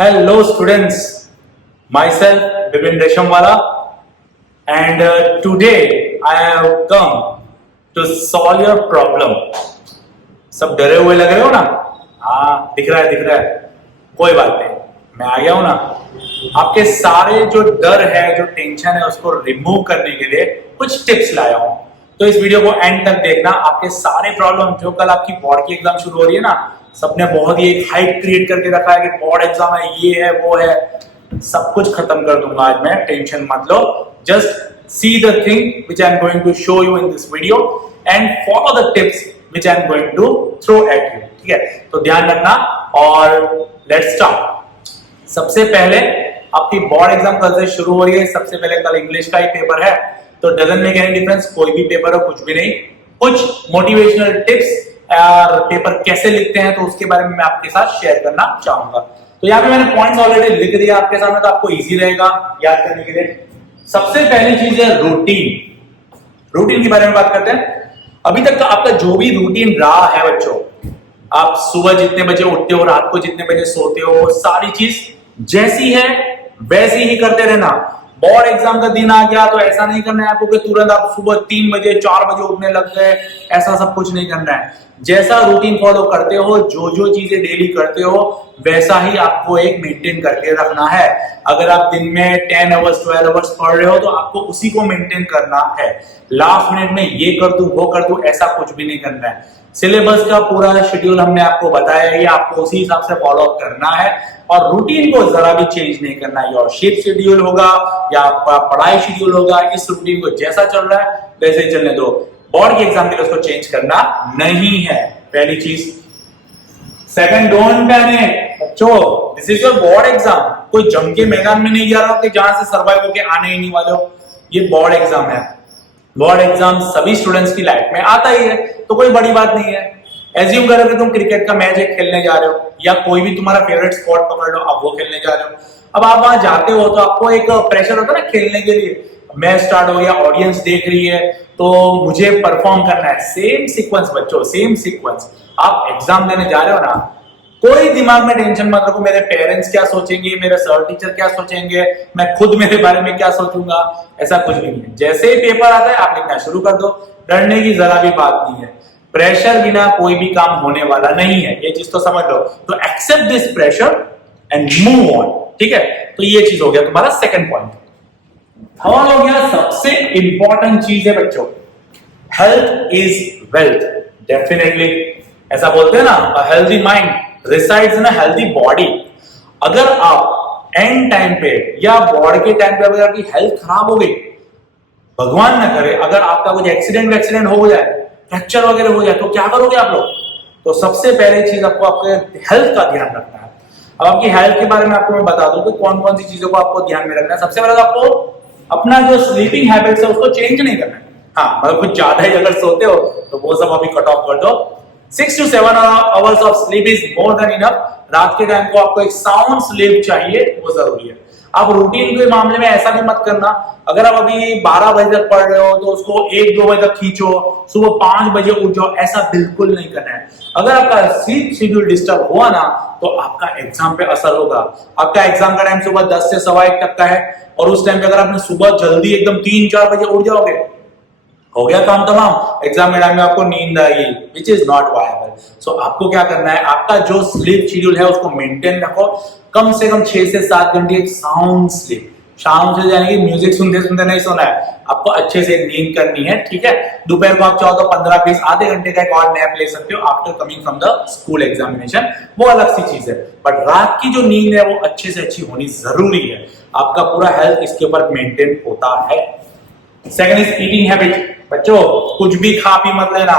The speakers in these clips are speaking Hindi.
Hello students, myself Bipin Reshamwala and today I have come to solve your problem. सब डरे हुए लग रहे हो ना? हाँ, दिख रहा है, कोई बात नहीं, मैं आ गया हूं ना। आपके सारे जो डर है, जो टेंशन है, उसको रिमूव करने के लिए कुछ टिप्स लाया हूं। तो इस वीडियो को एंड तक देखना। आपके सारे प्रॉब्लम जो कल आपकी बोर्ड की एग्जाम शुरू हो रही है ना, सबने बहुत ही एक हाइप क्रिएट करके रखा है कि बोर्ड एग्जाम है, ये है वो है, सब कुछ खत्म कर दूंगा आज मैं, टेंशन मत लो। Just see the thing which I am going to show you in this video and follow the tips which I am going to throw at you. ठीक है, तो ध्यान रखना और लेट्स स्टार्ट। सबसे पहले आपकी बोर्ड एग्जाम कल से शुरू हो रही है। सबसे पहले कल इंग्लिश का ही पेपर है, तो डजंट मेक एनी डिफरेंस, कोई भी पेपर हो, कुछ भी नहीं। कुछ मोटिवेशनल टिप्स और पेपर कैसे लिखते हैं तो उसके बारे में मैं आपके साथ शेयर करना चाहूंगा। तो यहाँ पे मैंने पॉइंट्स ऑलरेडी लिख दिया आपके सामने, तो आपको इजी रहेगा याद करने के लिए। सबसे पहली चीज है रूटीन। रूटीन के बारे में बात करते हैं। अभी तक का आपका जो भी रूटीन रहा है बच्चों, आप सुबह जितने बजे उठते हो, रात को जितने बजे सोते हो, सारी चीज जैसी है वैसी ही करते रहना। बोर्ड एग्जाम का दिन आ गया तो ऐसा नहीं करना है आपको कि तुरंत आप सुबह 3 बजे 4 बजे उठने लग गए, ऐसा सब कुछ नहीं करना है। जैसा रूटीन फॉलो करते हो, जो जो चीजें डेली करते हो, वैसा ही आपको एक मेंटेन करके रखना है। अगर आप दिन में 10 आवर्स 12 आवर्स पढ़ रहे हो तो आपको उसी को मेंटेन करना है। लास्ट मिनट में ये कर दूं वो कर दूं ऐसा कुछ भी नहीं करना है। सिलेबस का पूरा शेड्यूल हमने आपको बताया है, आपको उसी हिसाब से फॉलो अप करना है और रूटीन को जरा भी चेंज नहीं करना है। योर शिफ्ट शेड्यूल होगा या आपका पढ़ाई शेड्यूल होगा, इस रूटीन को जैसा चल रहा है वैसे ही चलने दो। बोर्ड के एग्जाम के लिए उसको चेंज करना नहीं है, पहली चीज। सेकंड, डोंट पैनिक बच्चों, this is your board exam. कोई जंग के मैदान में नहीं जा रहा हो कि जहां से सर्वाइव होके आने ही नहीं वाले हो। ये बोर्ड एग्जाम है। बोर्ड एग्जाम सभी स्टूडेंट्स की लाइफ में आता ही है, तो कोई बड़ी बात नहीं है। एज्यूम करो कि तुम क्रिकेट का मैच एक खेलने जा रहे हो या कोई भी तुम्हारा फेवरेट स्पोर्ट पकड़ लो, आप वो खेलने जा रहे हो। अब आप वहां जाते हो तो आपको एक प्रेशर होता है ना खेलने के लिए। मैच स्टार्ट हो गया, ऑडियंस देख रही है, तो मुझे परफॉर्म करना है। सेम सीक्वेंस बच्चों, सेम सीक्वेंस। आप एग्जाम देने जा रहे हो ना, कोई दिमाग में टेंशन मत रखो मेरे पेरेंट्स क्या सोचेंगे, मेरे सर टीचर क्या सोचेंगे, मैं खुद मेरे बारे में क्या सोचूंगा, ऐसा कुछ भी नहीं है। जैसे ही पेपर आता है आप लिखना शुरू कर दो, डरने की जरा भी बात नहीं है। प्रेशर बिना कोई भी काम होने वाला नहीं है, ये चीज तो समझ लो। तो accept this pressure and move on. ठीक है, तो ये चीज हो गया तुम्हारा सेकंड पॉइंट। थर्ड हो गया सबसे इंपॉर्टेंट चीज है बच्चों, हेल्थ इज वेल्थ। डेफिनेटली ऐसा बोलते हैं ना, a healthy mind resides in a healthy body. अगर आप एंड टाइम पे या बोर्ड के टाइम पे अगर आपकी हेल्थ खराब हो गई, भगवान ना करे अगर आपका कुछ एक्सीडेंट हो जाए, फ्रैक्चर वगैरह हो जाए, तो क्या करोगे आप लोग? तो सबसे पहले चीज आपको आपके हेल्थ का ध्यान रखना है। अब आपकी हेल्थ के बारे में आपको मैं बता दूं कि कौन कौन सी चीजों को आपको ध्यान में रखना है। सबसे पहले तो आपको अपना जो स्लीपिंग हैबिट्स है उसको चेंज नहीं करना है। हाँ, मतलब कुछ ज्यादा ही अगर सोते हो तो वो सब अभी कट ऑफ कर दो। 6 to 7 hours of sleep is more than enough. रात के टाइम को आपको एक साउंड स्लीप चाहिए, वो जरूरी है। आप रूटीन के मामले में ऐसा भी मत करना, अगर आप अभी 12 बजे तक पढ़ रहे हो तो उसको 1-2 बजे तक खींचो, सुबह 5 बजे उठ जाओ, ऐसा बिल्कुल नहीं करना है। अगर आपका स्लीप शेड्यूल डिस्टर्ब हुआ ना तो आपका एग्जाम पे असर होगा। आपका एग्जाम का टाइम सुबह 10 से 1:15 तक का है और उस टाइम पे अगर आपने सुबह जल्दी एकदम 3-4 बजे उठ जाओगे, हो गया काम तमाम। एग्जाम में आपको नींद आएगी, विच इज नॉट वायबल। सो आपको क्या करना है, आपका जो स्लीप शेड्यूल है उसको मेंटेन रखो। कम से कम 6 से 7 घंटे एक साउंड स्लीप। शाम से यानी कि म्यूजिक सुनते सुनते नहीं सोना है, आपको अच्छे से नींद करनी है। ठीक है, दोपहर को आप चाहो तो 15-20 आधे घंटे का एक और नैप ले सकते हो after coming from the school examination, वो अलग सी चीज है। बट रात की जो नींद है वो अच्छे से अच्छी होनी जरूरी है। आपका पूरा हेल्थ इसके ऊपर मेंटेन होता है। Second is eating habit. बच्चों कुछ भी खा पी मत लेना।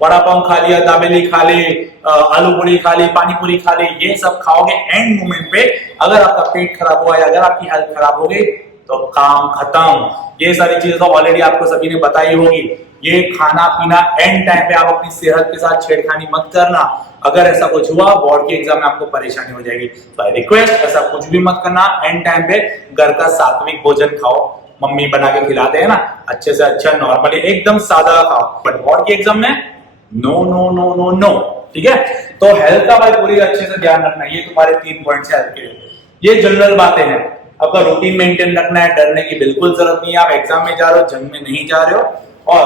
वड़ा पाव खा लिया, दाबेली खा ली, आलू पूरी खा ली, पानी पूरी खा ली, ये सब खाओगे एंड मोमेंट पे अगर आपका पेट खराब हुआ या अगर आपकी हेल्थ खराब हो गई तो काम खत्म। ये सारी चीजें तो ऑलरेडी आपको सभी ने बताई होगी। ये खाना पीना एंड टाइम पे आप अपनी सेहत के साथ छेड़खानी मत करना। अगर ऐसा कुछ हुआ बोर्ड के एग्जाम में आपको परेशानी हो जाएगी। तो आई रिक्वेस्ट, ऐसा कुछ भी मत करना। एंड टाइम पे घर का सात्विक भोजन खाओ, मम्मी बना के खिलाते हैं ना, अच्छे से अच्छा नॉर्मली एकदम सादा खाओ। बट बोर्ड के एग्जाम में no no no no no. ठीक है, तो हेल्थ का भाई पूरी अच्छे से ध्यान रखना। ये तुम्हारे 3 पॉइंट्स है हेल्थ के लिए। ये जनरल बातें हैं। आपका रूटीन मेंटेन रखना है, डरने की बिल्कुल जरूरत नहीं है। आप एग्जाम में जा रहे हो, जंग में नहीं जा रहे हो, और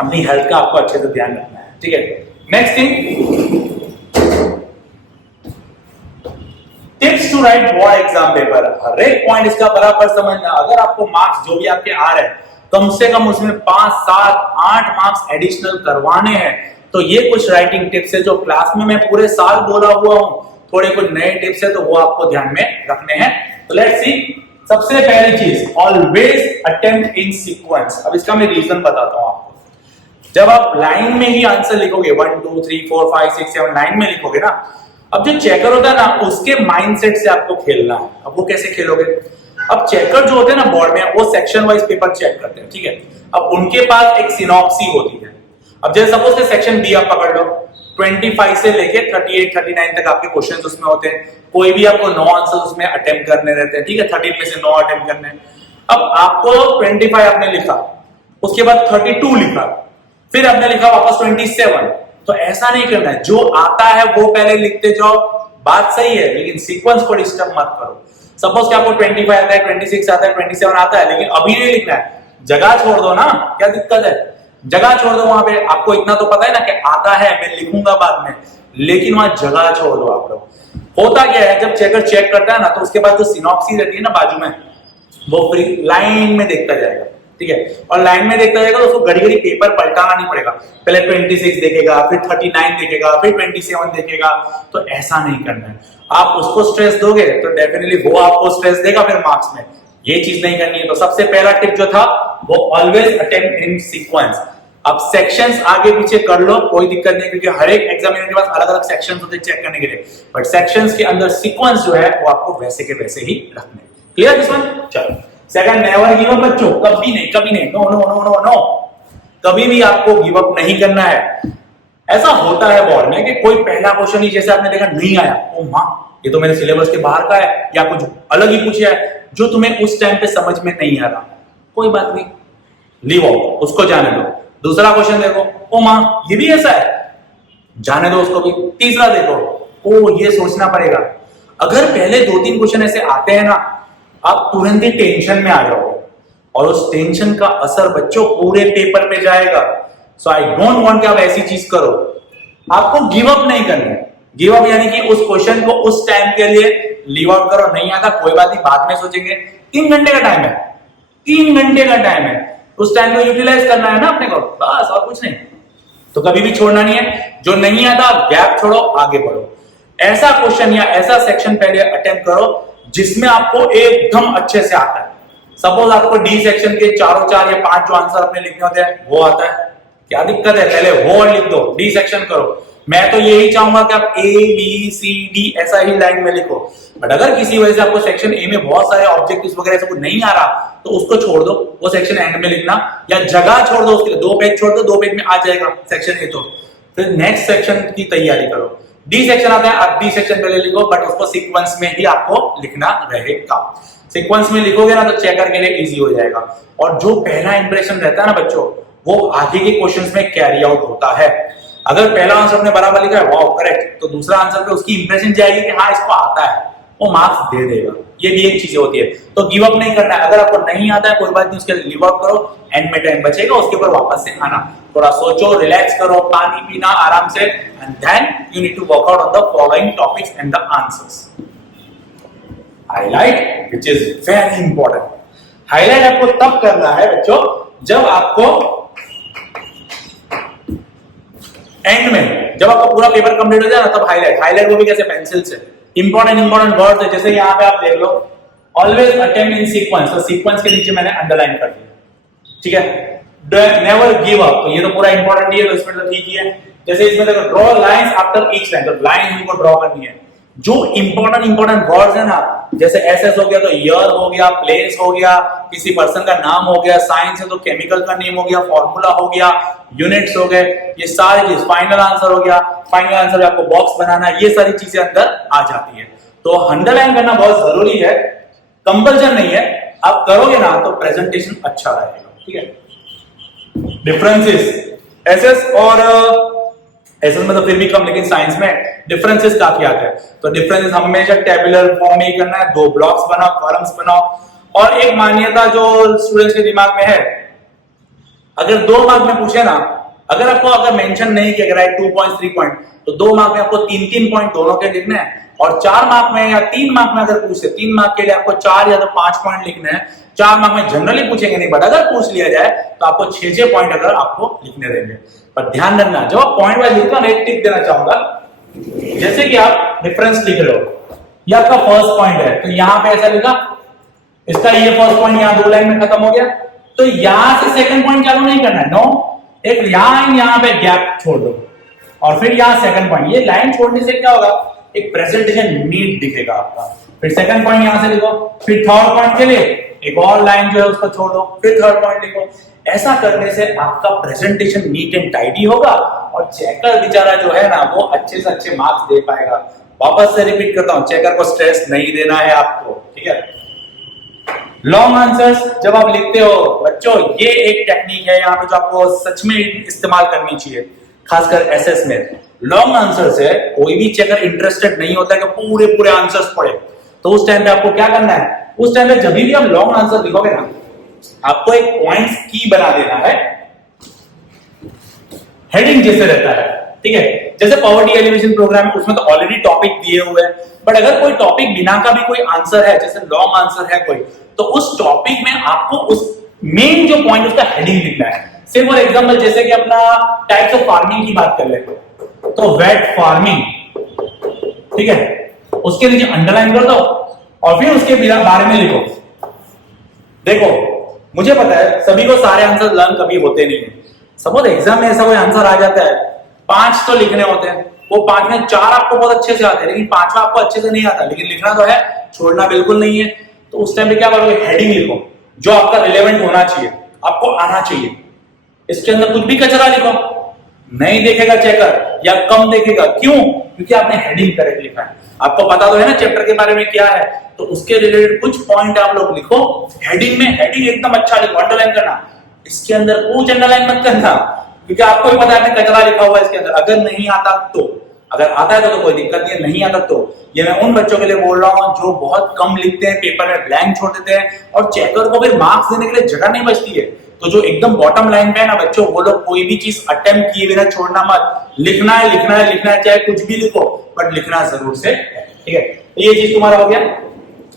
अपनी हेल्थ का आपको अच्छे से ध्यान रखना है, ठीक है। Next thing, tips to write board exam paper. हर एक पॉइंट इसका बराबर समझना। अगर आपको मार्क्स जो भी आपके आ रहे हैं, कम से कम उसमें 5, 7, 8 मार्क्स एडिशनल करवाने हैं, तो ये कुछ राइटिंग टिप्स है जो क्लास में मैं पूरे साल बोला हुआ हूं। थोड़े कुछ नए टिप्स है तो वो आपको ध्यान में रखने हैं। तो लेट्स सी। सबसे पहली चीज, ऑलवेज अटेम्प्ट इन सीक्वेंस। अब इसका मैं रीजन बताता हूं आपको। जब आप लाइन में ही आंसर लिखोगे, 1 2 3 4 5 6 7 लाइन में लिखोगे ना, अब जो चेकर होता है ना, उसके माइंडसेट से आपको खेलना है। अब वो कैसे खेलोगे? अब चेकर जो होते हैं ना बोर्ड में, वो सेक्शन वाइज पेपर चेक करते हैं, ठीक है। अब उनके पास एक सिनॉप्सी होती है। अब जैसे सपोज के सेक्शन बी आप पकड़ लो, 25 से लेके 38 39 तक आपके क्वेश्चंस उसमें होते हैं। कोई भी आपको 9 आंसर उसमें अटेम्प्ट करने रहते हैं, ठीक है। 13 में से 9 अटेम्प्ट करने हैं। अब आपको 25 आपने लिखा, उसके बाद 32 लिखा, फिर आपने लिखा वापस 27। तो ऐसा नहीं करना है। जो आता है वो पहले लिखते जाओ, बात सही है, लेकिन सीक्वेंस को डिस्टर्ब मत करो। सपोज कि आपको 25 आता है, 26 आता है, 27 आता है, लेकिन अभी नहीं लिखना है। जगह छोड़ दो ना, क्या दिक्कत है? जगह छोड़ दो वहां पे। आपको इतना तो पता है ना कि आता है, मैं लिखूंगा बाद में, लेकिन वहां जगह छोड़ दो आप लोग। होता क्या है, जब चेकर चेक करता है ना, तो उसके बाद जो सिनॉप्सी रहती है ना बाजू में, वो फ्री लाइन में देखता जाएगा, ठीक है। और लाइन में देखता जाएगा तो उसको घड़ी घड़ी पेपर पलटाना नहीं पड़ेगा। पहले 26 देखेगा, फिर 39 देखेगा, फिर 27 देखेगा। तो ऐसा नहीं करना है। आप उसको स्ट्रेस दोगे तो डेफिनेटली वो आपको स्ट्रेस देगा फिर मार्क्स में। ये चीज नहीं करनी है। तो सबसे पहला टिप जो था वो ऑलवेज अटेम्प्ट इन सीक्वेंस। अब सेक्शंस आगे पीछे कर लो, कोई दिक्कत नहीं, क्योंकि हर एक एग्जामिनर के पास अलग अलग सेक्शंस होते हैं चेक करने के लिए। बट सेक्शंस के अंदर सीक्वेंस जो है वो आपको वैसे के वैसे ही रखने हैं। Clear this one? चलो सेकंड, नेवर गिव अप बच्चों। कभी नहीं, कभी नहीं, no no no no no, कभी भी आपको गिव अप नहीं करना है। ऐसा होता है बोर्ड में कि कोई पहला क्वेश्चन ही जैसे आपने देखा नहीं आया, ओ मां ये तो मेरे सिलेबस के बाहर का है, या कुछ अलग ही पूछा है जो तुम्हें उस टाइम पे समझ में नहीं आ रहा, कोई बात नहीं, लीव आउट, उसको जाने दो। दूसरा क्वेश्चन देखो, ओ मां ये भी ऐसा है, जाने दो उसको भी। तीसरा देखो, ओ ये सोचना पड़ेगा। अगर पहले 2-3 क्वेश्चन ऐसे आते हैं ना, आप तुरंत ही टेंशन में आ जाओगे, और उस टेंशन का असर बच्चों पूरे पेपर पे जाएगा। सो आई डोंट वांट कि आप ऐसी चीज करो। आपको गिव अप नहीं करना है। गिव अप यानी कि उस क्वेश्चन को उस टाइम के लिए लीव आउट करो, नहीं आता कोई बात नहीं, बाद में सोचेंगे। 3 घंटे का टाइम है, 3 घंटे का टाइम है, उस टाइम को यूटिलाइज करना है ना अपने को, बस और कुछ नहीं। तो कभी भी छोड़ना नहीं है। जो नहीं आता गैप छोड़ो, आगे बढ़ो। ऐसा क्वेश्चन या ऐसा सेक्शन पहले अटेम्प्ट करो जिसमें आपको एकदम अच्छे से आता है। सपोज आपको डी सेक्शन के 4 या 5 जो आंसर अपने लिखने होते हैं वो आता है, क्या दिक्कत है? पहले वो और लिख दो, डी सेक्शन करो। मैं तो यही चाहूंगा कि आप ए बी सी डी ऐसा ही लाइन में लिखो। बट अगर किसी वजह से आपको सेक्शन ए में बहुत सारे ऑब्जेक्टिव्स वगैरह ऐसा कुछ नहीं आ रहा, तो उसको छोड़ दो, वो सेक्शन एंड में लिखना, या जगह छोड़ दो उसके लिए। 2 पेज छोड़ दो, 2 पेज में आ जाएगा सेक्शन ए। तो फिर नेक्स्ट सेक्शन की तैयारी करो। डी सेक्शन आता है, आप डी सेक्शन पहले लिखो, बट उसको सीक्वेंस में ही आपको लिखना रहेगा। सीक्वेंस में लिखोगे ना तो चेकर के लिए इजी हो जाएगा। और जो पहला इंप्रेशन रहता है ना बच्चों, वो आगे के क्वेश्चंस में कैरी आउट होता है। अगर पहला आंसर आपने बराबर लिखा है, वाओ करेक्ट, तो दूसरा आंसर पे उसकी इंप्रेशन जाएगी कि हाँ इसको आता है, वो मार्क्स दे देगा। ये भी एक चीज होती है। तो गिव अप नहीं करना है। अगर आपको नहीं आता है कोई बात नहीं, उसके लिए लीव आउट करो, एंड में टाइम बचेगा, उसके ऊपर वापस से आना, थोड़ा सोचो, रिलैक्स करो, पानी पीना आराम से, and then you need to work out on the following topics and the answers. Highlight which is very important. Highlight आपको तब करना है बच्चों जब आपको एंड में, जब आपका पूरा पेपर कंप्लीट हो जाए ना, तब हाईलाइट वो भी कैसे? पेंसिल से। इंपॉर्टेंट वर्ड्स है, जैसे यहाँ पे आप देख लो, ऑलवेज अटेम्प्ट इन सीक्वेंस, तो सीक्वेंस के नीचे मैंने अंडरलाइन कर दिया, ठीक है। नेवर गिव अप, तो ये तो पूरा इंपॉर्टेंट ही है, तो इसमें तो ठीक ही है। जैसे इसमें देखो, draw lines after each line, तो लाइन हमको ड्रॉ करनी है। जो इंपॉर्टेंट वर्ड्स है ना, जैसे एसएस हो गया तो ईयर हो गया, प्लेस हो गया, किसी पर्सन का नाम हो गया, साइंस है तो केमिकल का नेम हो गया, फॉर्मूला हो गया, यूनिट्स हो गए, ये सारी चीज, फाइनल आंसर हो गया, फाइनल आंसर आपको बॉक्स बनाना है, ये सारी चीजें अंदर आ जाती है। तो अंडरलाइन करना बहुत जरूरी है, कंपल्सन नहीं है। आप करोगे ना तो प्रेजेंटेशन अच्छा रहेगा, ठीक है। डिफरेंसेस एसएस और एसएस में तो फिर भी कम, लेकिन साइंस में डिफरेंसेस काफी आते हैं। तो डिफरेंसेस हमेशा टेबुलर फॉर्म में ही करना है, 2 ब्लॉक्स बनाओ, कॉलम्स बनाओ। और एक मान्यता जो स्टूडेंट्स के दिमाग में है, अगर 2 मार्क में पूछे ना, अगर मेंशन नहीं किया गया है 2 पॉइंट 3 पॉइंट, तो 2 मार्क में आपको 3-3 पॉइंट दोनों के लिखने हैं। और 4 मार्क में या 3 मार्क में अगर पूछे, 3 मार्क के लिए आपको 4 या तो 5 पॉइंट लिखने हैं। 4 मार्क में जनरली पूछेंगे नहीं, बट अगर पूछ लिया जाए तो आपको 6-6 पॉइंट अगर आपको लिखने रहेंगे। पर ध्यान रखना, जब आप पॉइंट वाइज लिखते हो ना, एक टिप देना चाहूंगा। जैसे कि आप डिफरेंस लिख रहे हो, ये आपका फर्स्ट पॉइंट है, तो यहां पे ऐसा लिखा, इसका ये फर्स्ट पॉइंट यहां 2 लाइन में खत्म हो गया, तो यहां से सेकंड पॉइंट चालू नहीं करना है। नो, एक यहां पे गैप छोड़ दो और फिर यहां सेकंड पॉइंट। ये लाइन छोड़ने से क्या होगा, एक प्रेजेंटेशन नीट दिखेगा आपका। फिर सेकंड पॉइंट यहां से लिखो, फिर थर्ड पॉइंट के लिए एक और लाइन जो है उसको छोड़ दो, फिर थर्ड पॉइंट लिखो। ऐसा करने से आपका प्रेजेंटेशन नीट एंड टाइडी होगा और चेकर बेचारा जो है ना, वो अच्छे से अच्छे मार्क्स दे पाएगा। वापस से रिपीट करता हूं, चेकर को स्ट्रेस नहीं देना है आपको, ठीक है। लॉन्ग आंसर्स जब आप लिखते हो बच्चों, ये एक टेक्निक है यहाँ पे जो आपको सच में इस्तेमाल करनी चाहिए, खासकर एसएस में। लॉन्ग आंसर से कोई भी चेकर इंटरेस्टेड नहीं होता है कि पूरे पूरे आंसर्स पढ़े। तो उस टाइम पे आपको क्या करना है, उस टाइम पे जब भी आप लॉन्ग आंसर लिखोगे ना, आपको एक पॉइंट्स की बना देना है, हेडिंग जैसे रहता है, ठीक है। जैसे पॉवर्टी एलिवेशन प्रोग्राम है, उसमें तो ऑलरेडी टॉपिक दिए हुए हैं, बट अगर कोई टॉपिक बिना का भी कोई आंसर है, जैसे लॉन्ग आंसर है कोई, तो उस टॉपिक में आपको उस मेन जो पॉइंट उसका हेडिंग लिखना है। से फॉर एग्जांपल जैसे कि अपना टाइप्स ऑफ फार्मिंग की बात कर ले, तो वेट फार्मिंग, ठीक है, उसके नीचे अंडरलाइन कर दो और फिर उसके बारे में लिखो। देखो, मुझे पता है सभी को सारे आंसर लर्न कभी होते नहीं है। सपोज एग्जाम में ऐसा कोई आंसर आ जाता है, 5 तो लिखने होते हैं, वो 5 में 4 आपको बहुत अच्छे से आते हैं, लेकिन 5वां आपको अच्छे से नहीं आता, लेकिन लिखना तो है, छोड़ना बिल्कुल नहीं है। तो उस टाइम पे क्या करोगे, हेडिंग लिखो जो आपका रिलेवेंट होना चाहिए, आपको आना चाहिए। इसके अंदर कुछ भी कचरा लिखो, नहीं देखेगा चेकर या कम देखेगा। क्यों? क्योंकि आपने हेडिंग करेक्ट लिखा है। आपको पता तो है ना चैप्टर के बारे में क्या है, तो उसके रिलेटेड कुछ पॉइंट आप लोग लिखो हेडिंग में। हेडिंग एकदम अच्छा लिखो, अंडरलाइन करना, इसके अंदर कुछ अंडरलाइन मत करना, क्योंकि आपको भी पता है कचरा लिखा हुआ है इसके अंदर। अगर नहीं आता तो, अगर आता है तो कोई दिक्कत नहीं है, नहीं आता तो। ये मैं उन बच्चों के लिए बोल रहा हूं जो बहुत कम लिखते हैं, पेपर में ब्लैंक छोड़ देते हैं और चेकर को फिर मार्क्स देने के लिए जगह नहीं बचती है। तो जो एकदम बॉटम लाइन पे है ना बच्चों, वो लोग कोई भी चीज अटेम्प्ट किए बिना छोड़ना मत। लिखना है, लिखना है, लिखना है, चाहे कुछ भी लिखो, बट लिखना जरूर से, ठीक है। तो ये चीज तुम्हारा हो गया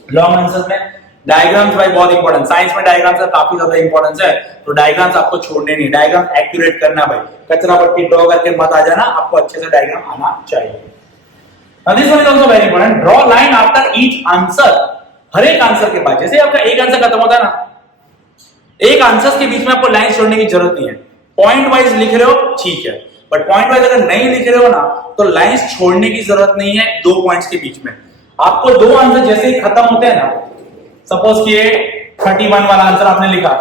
लॉन्ग आंसर में। डायग्राम्स भाई बहुत इंपॉर्टेंट, साइंस में डायग्राम्स का काफी ज्यादा इंपॉर्टेंस है, तो डायग्राम्स आपको छोड़ने नहीं, डायग्राम एक्यूरेट करना भाई, कचरा पट्टी ड्रॉ करके मत आ जाना, आपको अच्छे से डायग्राम आना चाहिए। This one is also very important, draw line after each answer. हर एक आंसर के बाद, जैसे आपका एक आंसर खत्म होता है ना, एक आंसर के बीच में आपको लाइन छोड़ने की जरूरत नहीं है। पॉइंट वाइज लिख रहे हो ठीक है, बट पॉइंट वाइज अगर नहीं लिख रहे हो ना, तो लाइंस छोड़ने की जरूरत नहीं है 2 पॉइंट्स के बीच में। आपको 2 आंसर जैसे ही खत्म होते हैं ना, सपोज कि 31 वाला आंसर आपने लिखा,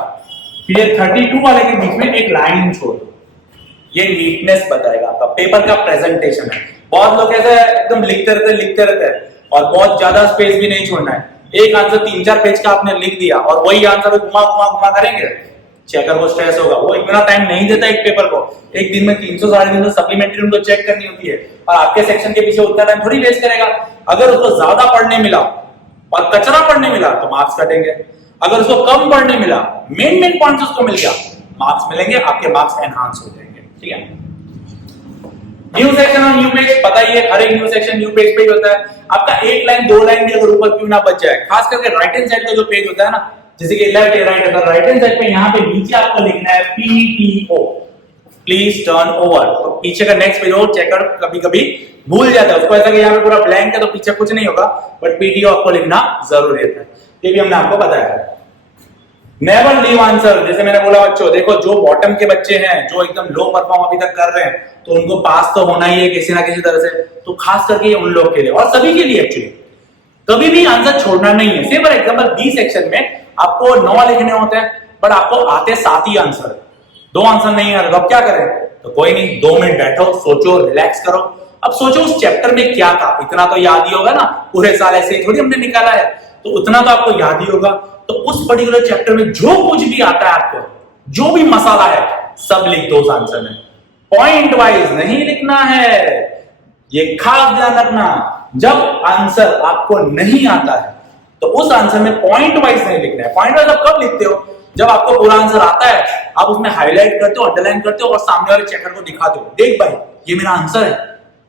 फिर 32 वाले के बीच में एक लाइन छोड़ दो। ये नीटनेस बताएगा आपका, पेपर का प्रेजेंटेशन है। बहुत लोग ऐसे एकदम लिखते रहते हैं और बहुत ज्यादा स्पेस भी नहीं छोड़ना है। एक आंसर 3-4 पेज का आपने लिख दिया और वही आंसर घुमा करेंगे, चेकर को स्ट्रेस होगा। वो इतना टाइम नहीं देता एक पेपर को, एक दिन में 300-350 सप्लीमेंट्री उनको चेक करनी होती है, और आपके सेक्शन के पीछे उतना टाइम थोड़ी वेस्ट करेगा। अगर उसको ज्यादा पढ़ने मिला और कचरा पढ़ने मिला तो मार्क्स कटेंगे, अगर उसको कम पढ़ने मिला, मेन पॉइंट्स उसको मिल गया, मार्क्स मिलेंगे, आपके मार्क्स एनहांस हो जाएंगे, ठीक है। न्यू सेक्शन और न्यू पेज, पता ही है हर एक न्यू सेक्शन न्यू पेज पे ही होता है। आपका 1 लाइन 2 लाइन भी अगर ऊपर क्यों ना बच जाए, खास करके राइट हैंड साइड का जो पेज होता है ना, जैसे कि लेफ्ट या राइट, अगर राइट हैंड साइड पे यहाँ पे नीचे आपको लिखना है PTO, प्लीज टर्न ओवर, तो पीछे का नेक्स्ट पेज हो, चेकर कभी-कभी भूल जाता है उसको, ऐसा कि यहाँ पे पूरा ब्लैंक है तो पीछे कुछ नहीं होगा, बट PTO आपको लिखना जरूरी है, ये भी हमने आपको बताया है। नेवर लीव आंसर, जैसे मैंने बोला बच्चों, देखो जो बॉटम के बच्चे हैं, जो एकदम लो परफॉर्म अभी तक कर रहे हैं, तो उनको पास तो होना ही है किसी ना किसी तरह से, तो खास करके उन लोग के लिए और सभी के लिए एक्चुअली कभी भी आंसर छोड़ना नहीं है। से फॉर एग्जांपल बी सेक्शन में आपको 9 लिखने होते हैं, बट आपको आते 7 ही आंसर, 2 आंसर नहीं आ रहे, तो अब क्या करें? तो कोई नहीं, 2 मिनट बैठो, सोचो, रिलैक्स करो। अब सोचो उस चैप्टर में क्या था, इतना तो याद ही होगा ना, पूरे साल ऐसे ही थोड़ी हमने निकाला है, तो उतना तो आपको याद ही होगा। तो उस पर्टिकुलर चैप्टर में जो कुछ भी आता है आपको, जो भी मसाला है, सब लिख दो उस आंसर में। पॉइंट वाइज नहीं लिखना है, ये खास ध्यान रखना। जब आंसर आपको नहीं आता है तो उस आंसर में पॉइंट वाइज नहीं लिखना है। पॉइंट वाइज आप कब लिखते हो? जब आपको पूरा आंसर आता है, आप उसमें हाईलाइट करते हो, अंडरलाइन करते हो और सामने वाले चेकर को दिखाते हो, देख भाई ये मेरा आंसर है,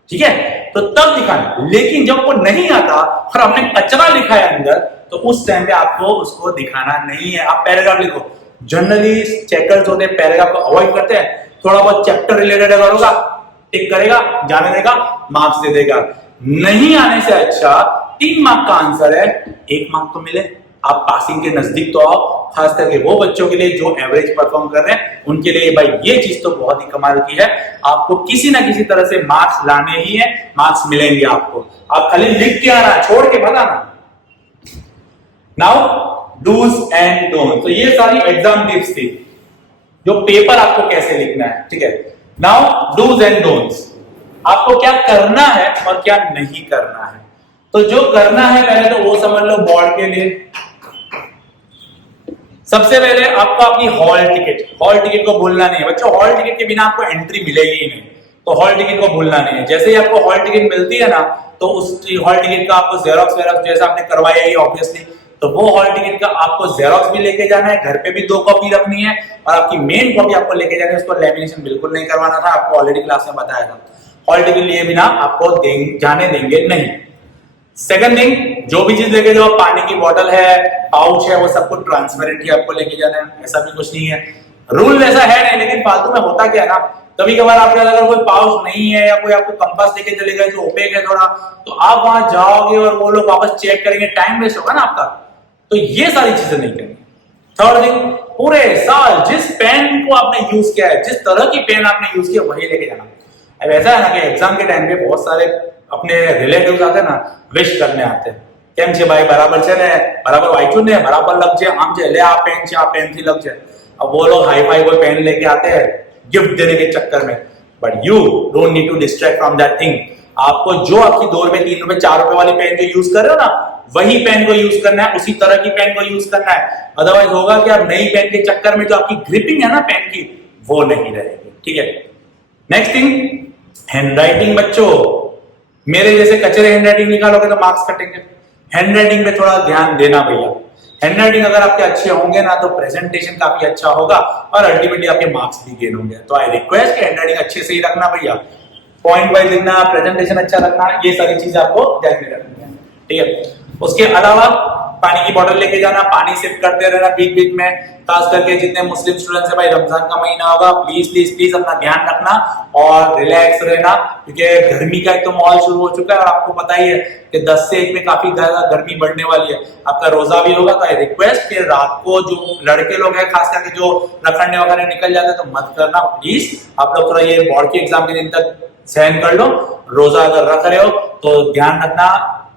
ठीक है, तो तब दिखाना। लेकिन जब वो नहीं आता और आपने कचरा लिखा है अंदर, तो उस टाइम पे आपको उसको दिखाना नहीं है। आप पैराग्राफ लिखो। जनरली चेकर्स होते हैं पैराग्राफ को अवॉइड करते हैं, थोड़ा बहुत चैप्टर रिलेटेड अगर होगा टिक करेगा, जाने देगा, मार्क्स दे देगा। नहीं आने से अच्छा 3 मार्क का आंसर है, 1 मार्क तो मिले, आप पासिंग के नजदीक तो आओ। खास करके वो बच्चों के लिए जो एवरेज परफॉर्म कर रहे हैं, उनके लिए भाई ये चीज तो बहुत ही कमाल की है। आपको किसी ना किसी तरह से मार्क्स लाने ही है, मार्क्स मिलेंगे आपको। आप खाली लिख के आना, छोड़ के मत आना। नाउ डूज एंड डोंट, तो ये सारी एग्जाम टिप्स थी, जो पेपर आपको कैसे लिखना है, ठीक है। नाउ डूज एंड डोंट्स, आपको क्या करना है और क्या नहीं करना है। तो जो करना है पहले तो वो समझ लो बोर्ड के लिए। सबसे पहले आपको अपनी हॉल टिकट को भूलना नहीं है बच्चों। हॉल टिकट के बिना आपको एंट्री मिलेगी ही नहीं, तो हॉल टिकट को भूलना नहीं है। जैसे ही आपको हॉल टिकट मिलती है ना, तो उस हॉल टिकट का आपको जेरोक्स जैसा आपने करवाया ही ऑब्वियसली, तो वो हॉल टिकट का आपको जेरोक्स भी लेके जाना है, घर पे भी 2 कॉपी रखनी है, और आपकी मेन कॉपी आपको लेके जानी है। उसको लैमिनेशन बिल्कुल नहीं करवाना था, आपको ऑलरेडी क्लास में बताया था। हॉल टिकट लिए बिना आपको जाने देंगे नहीं। सेकंड थिंग, जो भी चीज लेके जाओ, पानी की बोतल है, पाउच है, वो सब कुछ ट्रांसपेरेंट ही आपको लेके जाना है, ऐसा भी कुछ नहीं है। रूल वैसा है नहीं, लेकिन फालतू में होता क्या है ना, कभी कभार आपके अगर कोई पाउच नहीं है या कोई आपको कंपास लेके चले गए जो ओपेक है थोड़ा, तो आप वहां जाओगे और वो लोग वापस चेक करेंगे, टाइम वेस्ट होगा ना आपका। तो ये सारी चीजें नहीं करनी। थर्ड थिंग, पूरे साल जिस पेन को आपने यूज किया है, जिस तरह की पेन आपने यूज किया, वही लेके जाना। अब ऐसा है ना कि एग्जाम के टाइम पे बहुत सारे अपने रिलेटिव्स आते हैं ना, विश करने आते हैं, કેમ છે ભાઈ, બરાબર છે ને, બરાબર વાંચ્યું ને, બરાબર લખજે, આમ છે, લે આ પેન થી લખજે। अब वो लोग हाई फाई कोई पेन लेके आते हैं गिफ्ट देने के चक्कर में, but you don't need to distract from that thing. आपको जो आपकी 2 रुपए 3 रुपए 4 रुपए वाली पेन जो यूज कर रहे हो ना, वही पेन को यूज करना है, उसी तरह की पेन को यूज करना है। अदरवाइज होगा कि आप नई पेन के चक्कर में जो आपकी ग्रिपिंग है ना पेन की, वो नहीं रहेगी, ठीक है। नेक्स्ट थिंग, हैंडराइटिंग बच्चों, मेरे जैसे कचरे हैंडराइटिंग निकालोगे तो मार्क्स कटेंगे। हैंडराइटिंग पे थोड़ा ध्यान देना भैया। हैंडराइटिंग अगर आपके अच्छे होंगे ना, तो प्रेजेंटेशन काफी अच्छा होगा और अल्टीमेटली आपके मार्क्स भी गेन होंगे। तो आई रिक्वेस्ट कि हैंडराइटिंग अच्छे से ही रखना भैया, पॉइंट वाइज लिखना, प्रेजेंटेशन अच्छा रखना, ये सारी चीजें आपको ध्यान में रखनी है, ठीक है। उसके अलावा पानी की बोतल लेके जाना, पानी सिप करते रहना बीच बीच में। खास करके जितने मुस्लिम स्टूडेंट्स हैं भाई, रमजान का महीना होगा, प्लीज प्लीज प्लीज अपना ध्यान रखना और रिलैक्स रहना, क्योंकि गर्मी का एक तो माहौल शुरू हो चुका है और आपको पता ही है कि 10 से 1 में काफी ज्यादा गर्मी बढ़ने वाली है। आपका रोजा भी होगा, तो आई रिक्वेस्ट कि रात को जो लड़के लोग हैं, खास करके जो रखड़ने वगैरह निकल जाते हैं, तो मत करना प्लीज। आप लोग थोड़ा ये बोर्ड के एग्जाम के दिन तक सहन कर लो। रोजा अगर रख रहे हो तो ध्यान रखना,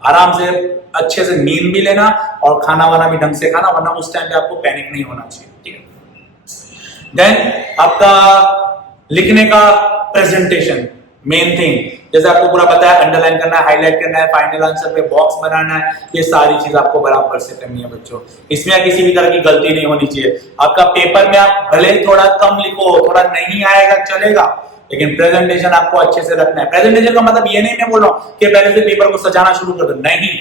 आराम से अच्छे से नींद भी लेना और खाना वाना भी ढंग से खाना, वरना उस टाइम पे आपको पैनिक नहीं होना चाहिए, ठीक है। देन आपका लिखने का प्रेजेंटेशन, मेन थिंग, जैसे आपको पूरा पता है, अंडरलाइन करना है, हाईलाइट करना है, फाइनल आंसर पे बॉक्स बनाना है, ये सारी चीज आपको बराबर से करनी है बच्चों। इसमें किसी भी तरह की गलती नहीं होनी चाहिए। आपका पेपर में आप भले थोड़ा कम लिखो, थोड़ा नहीं आएगा चलेगा, लेकिन प्रेजेंटेशन आपको अच्छे से रखना है। प्रेजेंटेशन का मतलब ये नहीं मैं बोल रहा हूं कि पहले से पेपर को सजाना शुरू कर दो, नहीं,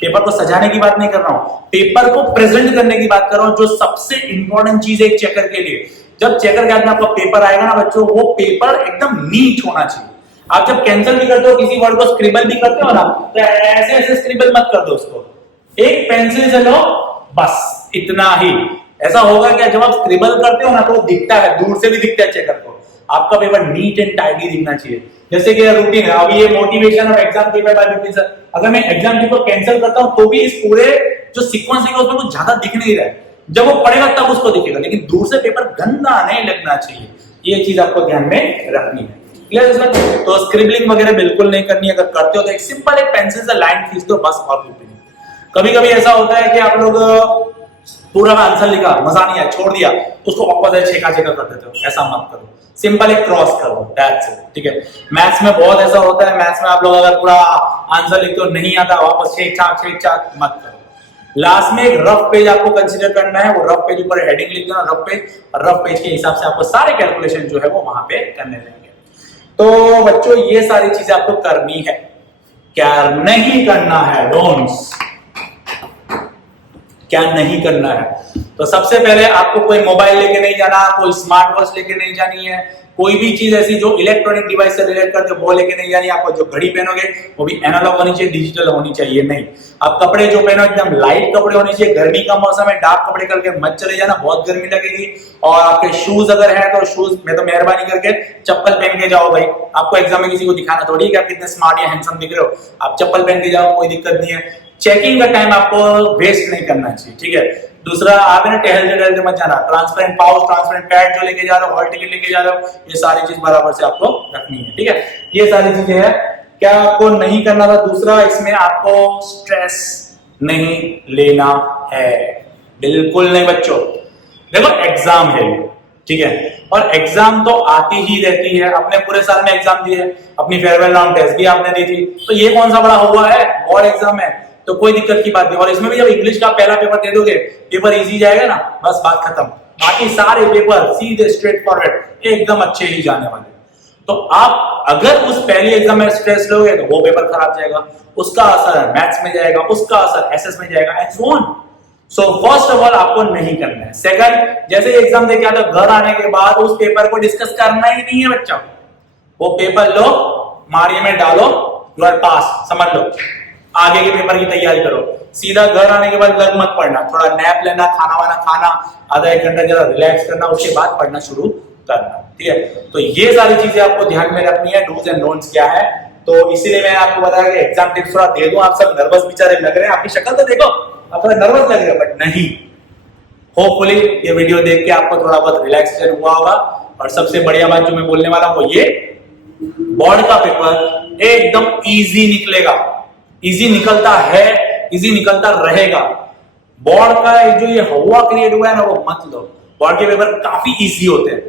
पेपर को सजाने की बात नहीं कर रहा हूं, पेपर को प्रेजेंट करने की बात कर रहा हूं, जो सबसे इंपॉर्टेंट चीज है एक चेकर के लिए। जब चेकर के हाथ में आपका पेपर आएगा ना बच्चों, वो पेपर एकदम नीट होना चाहिए। आप जब कैंसिल भी करते हो, किसी वर्ड को स्क्रिबल भी करते हो ना, तो ऐसे ऐसे स्क्रिबल मत कर दो उसको, एक पेंसिल से लो, बस इतना ही। ऐसा होगा क्या, जब आप स्क्रिबल करते हो ना, तो दिखता है, दूर से भी दिखता है चेकर को। आपका पेपर नीट एंड टाइडी दिखना चाहिए। जैसे कि रूटीन है, अभी ये मोटिवेशन और exam paper by Vipin sir, अगर मैं एग्जाम पेपर कैंसिल करता हूं तो भी इस पूरे जो सीक्वेंस है उसमें कुछ ज्यादा दिख नहीं रहा है, जब वो पढ़ेगा तब उसको दिखेगा, लेकिन दूर से पेपर गंदा नहीं लगना चाहिए। ये चीज आपको ध्यान में रखनी है, क्लियर है सर। तो स्क्रिबलिंग वगैरह बिल्कुल नहीं करनी। अगर करते हो तो एक सिंपल एक पेंसिल से लाइन खींच दो बस, और कुछ नहीं। कभी कभी ऐसा होता है कि आप लोग पूरा आंसर लिखा, मजा नहीं आया, छोड़ दिया, उसको वापस छेका छेका कर देते हो, ऐसा मत करो, सिंपल एक क्रॉस करो, दैट्स इट, ठीक है। मैथ्स में बहुत ऐसा होता है, मैथ्स में आप लोग अगर पूरा आंसर लिखते हो नहीं आता, वापस छेक छाक मत करो। लास्ट में एक रफ पेज आपको कंसीडर करना है, वो रफ पेज ऊपर हेडिंग लिख देना, रफ पेज, और रफ पेज के हिसाब से आपको सारे कैलकुलेशन जो है वो वहां पे करने रहेंगे। तो बच्चों ये सारी चीजें आपको करनी है, क्या नहीं करना है, डोंट्स, क्या नहीं करना है। तो सबसे पहले आपको कोई मोबाइल लेके नहीं जाना, कोई स्मार्ट वॉच लेके नहीं जानी है, कोई भी चीज ऐसी जो इलेक्ट्रॉनिक डिवाइस से रिलेट करके वो लेके नहीं जानी। आपको जो घड़ी पहनोगे वो भी एनालॉग होनी चाहिए, डिजिटल होनी चाहिए नहीं। आप कपड़े जो पहनो एकदम लाइट कपड़े होने चाहिए, गर्मी का मौसम है, डार्क कपड़े करके मत चले जाना, बहुत गर्मी लगेगी। और आपके शूज अगर है तो शूज में तो मेहरबानी करके चप्पल पहन के जाओ भाई। आपको एग्जाम में किसी को दिखाना थोड़ी है कि आप कितने स्मार्ट या हैंडसम दिख रहे हो, आप चप्पल पहन के जाओ, कोई दिक्कत नहीं है। चेकिंग का टाइम आपको वेस्ट नहीं करना चाहिए, ठीक है। दूसरा, आप ना टहलते मत जाना, ट्रांसपेरेंट पाउच, ट्रांसपेरेंट पैड जो लेके जा रहे हो, हॉल टिकट लेके जा रहे हो, ये सारी चीज बराबर से आपको रखनी है, ठीक है। ये सारी चीजें हैं। क्या आपको नहीं करना था? दूसरा, इसमें आपको स्ट्रेस नहीं लेना है, बिल्कुल नहीं बच्चों। देखो एग्जाम है ये, ठीक है, और एग्जाम तो आती ही रहती है, अपने पूरे साल में एग्जाम दिए, अपनी फेयरवेल राउंड टेस्ट भी आपने दी थी, तो ये कौन सा बड़ा हुआ है, बोर्ड एग्जाम है, तो कोई दिक्कत की बात नहीं। और इसमें भी जब इंग्लिश का पहला पेपर दे दोगे, पेपर इजी जाएगा ना, बस बात खत्म। बाकी सारे पेपर सीधे स्ट्रेट फॉरवर्ड एकदम अच्छे ही जाने वाले। तो आप अगर उस पहली एग्जाम में स्ट्रेस लोगे तो वो पेपर खराब जाएगा, उसका असर मैथ्स में जाएगा, उसका असर एसएस में जाएगा, and so on. So first of all आपको नहीं करना है। सेकंड, जैसे एग्जाम देके आते हो घर आने के बाद उस पेपर को डिस्कस करना ही नहीं है बच्चा। वो पेपर लो, मारिये में डालो, यू आर पास, समझ लो, आगे के पेपर की तैयारी करो। सीधा घर आने के बाद लग मत पढ़ना, थोड़ा नैप लेना, खाना वाना खाना, आधा एक घंटा जरा रिलैक्स करना, उसके बाद पढ़ना शुरू करना, ठीक है। तो ये सारी चीजें आपको ध्यान में रखनी है, डूज एंड डोंट्स क्या है। तो इसीलिए मैंने आपको बताया कि एग्जाम टिप्स थोड़ा दे दूं। आप सब नर्वस बेचारे लग रहे हैं, आपकी शक्ल तो देखो, आप थोड़ा नर्वस लग रहे हो, बट नहीं, होपफुली ये वीडियो देख के आपको थोड़ा बहुत रिलैक्सेशन हुआ होगा। और सबसे बढ़िया बात जो मैं बोलने वाला हूं वो ये, बोर्ड का पेपर एकदम इजी निकलेगा, इजी निकलता है, इजी निकलता रहेगा। बोर्ड का जो ये हवा क्रिएट हुआ है ना, वो मत लो। बोर्ड के पेपर काफी इजी होते हैं।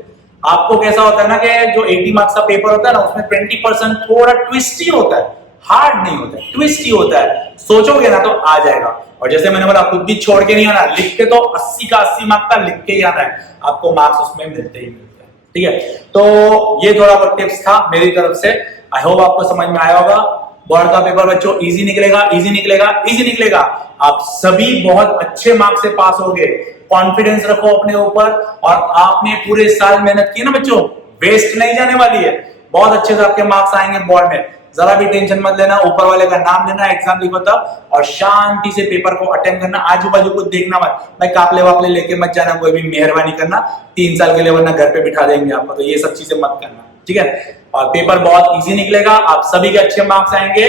आपको कैसा होता है ना कि जो 80 मार्क्स का पेपर होता है ना, उसमें 20% थोड़ा ट्विस्टी होता है, हार्ड नहीं होता है, ट्विस्टी होता है। सोचोगे ना तो आ जाएगा। और जैसे मैंने बोला, खुद भी छोड़ के नहीं आना, लिख के तो 80 का 80 मार्क्स का लिख के ही आना है, आपको मार्क्स उसमें मिलते ही मिलते हैं, ठीक है। तो ये थोड़ा बहुत टिप्स था मेरी तरफ से, आई होप आपको समझ में आया होगा। बोर्ड का पेपर बच्चों इजी निकलेगा, इजी निकलेगा, इजी निकलेगा। आप सभी बहुत अच्छे मार्क्स से पास होगे, कॉन्फिडेंस रखो अपने ऊपर। और आपने पूरे साल मेहनत की ना बच्चों, वेस्ट नहीं जाने वाली है, बहुत अच्छे से आपके मार्क्स आएंगे बोर्ड में। जरा भी टेंशन मत लेना, ऊपर वाले का नाम लेना, एग्जाम लिखो तब, और शांति से पेपर को अटेंड करना। आजू बाजू को देखना मत, भाई कापले वापले लेके मत जाना, कोई भी मेहरबानी करना 3 साल के लिए, वरना घर पे बिठा देंगे आपको। तो ये सब चीजें मत करना, ठीक है। और पेपर बहुत इजी निकलेगा, आप सभी के अच्छे मार्क्स आएंगे,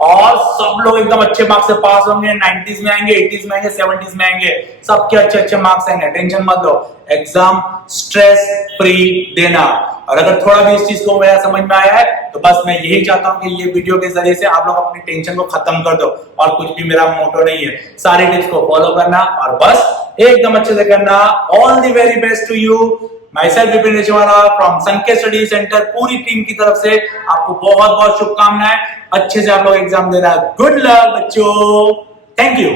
और सब लोग एकदम अच्छे मार्क्स से पास होंगे, 90s में आएंगे, 80s में आएंगे, 70s में आएंगे, सबके अच्छे अच्छे मार्क्स आएंगे। टेंशन मत लो, एग्जाम स्ट्रेस फ्री देना। और अगर थोड़ा भी इस चीज को मेरा समझ में आया है तो बस मैं यही चाहता हूं कि ये वीडियो के जरिए से आप लोग अपनी टेंशन को खत्म कर दो। और कुछ भी मेरा मोटो नहीं है, सारे टिप्स को फॉलो करना और बस एकदम अच्छे से करना। All the very best to you. Myself Vipin Reshewala from Sanket study centre, पूरी टीम की तरफ से आपको बहुत बहुत शुभकामनाएं। अच्छे से आप लोग एग्जाम देना। गुड लक बच्चों, थैंक यू।